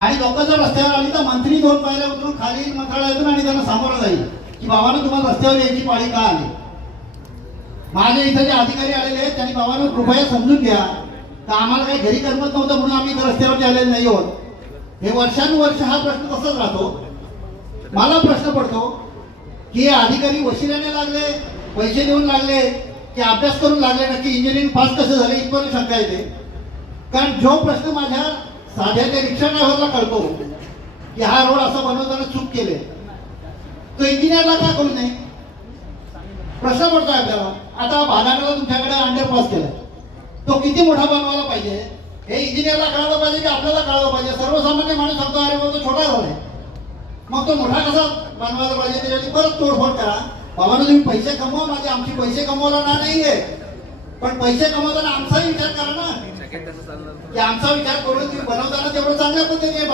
आणि लोक जर रस्त्यावर आली तर मंत्री दोन पायऱ्या उतरून खाली मंत्रालयातून आणि त्यांना सामोरं जाईल की बाबांनो तुम्हाला रस्त्यावर यायची पाळी का आली. माझ्या इथे जे अधिकारी आलेले आहेत त्यांनी बाबांनो कृपया समजून घ्या तर आम्हाला काही घरी करमत नव्हतं म्हणून आम्ही रस्त्यावरती आलेले नाही होत. हे वर्षानुवर्ष हा प्रश्न तसाच राहतो. मला प्रश्न पडतो की अधिकारी वशिल्याने लागले, पैसे देऊन लागले की अभ्यास करून लागले, नक्की इंजिनिअरिंग पास कसं झाले इथपर्यंत शंका येते. कारण जो प्रश्न माझ्या साध्या त्या रिक्षा ड्रायव्हरला कळतो की हा रोड असा बनवताना चूक केले, तो इंजिनियरला का करू नये. प्रश्न पडतोय आपल्याला. आता भागाडला तुमच्याकडे अंडरपास केला, तो किती मोठा बनवायला पाहिजे हे इंजिनियरला कळायला पाहिजे की आपल्याला कळायला पाहिजे. सर्वसामान्य माणूस सांगतो अरे बाबा तो छोटा झालाय, मग तो मोठा कसा बनवायला पाहिजे त्याच्यासाठी परत तोडफोड करा. बाबांनो तुम्ही पैसे कमवा, माझे आमची पैसे कमवायला ना नाहीये, पण पैसे कमवताना आमचाही विचार करा ना की आमचा विचार करून तुम्ही बनवताना तेवढं चांगल्या पद्धतीने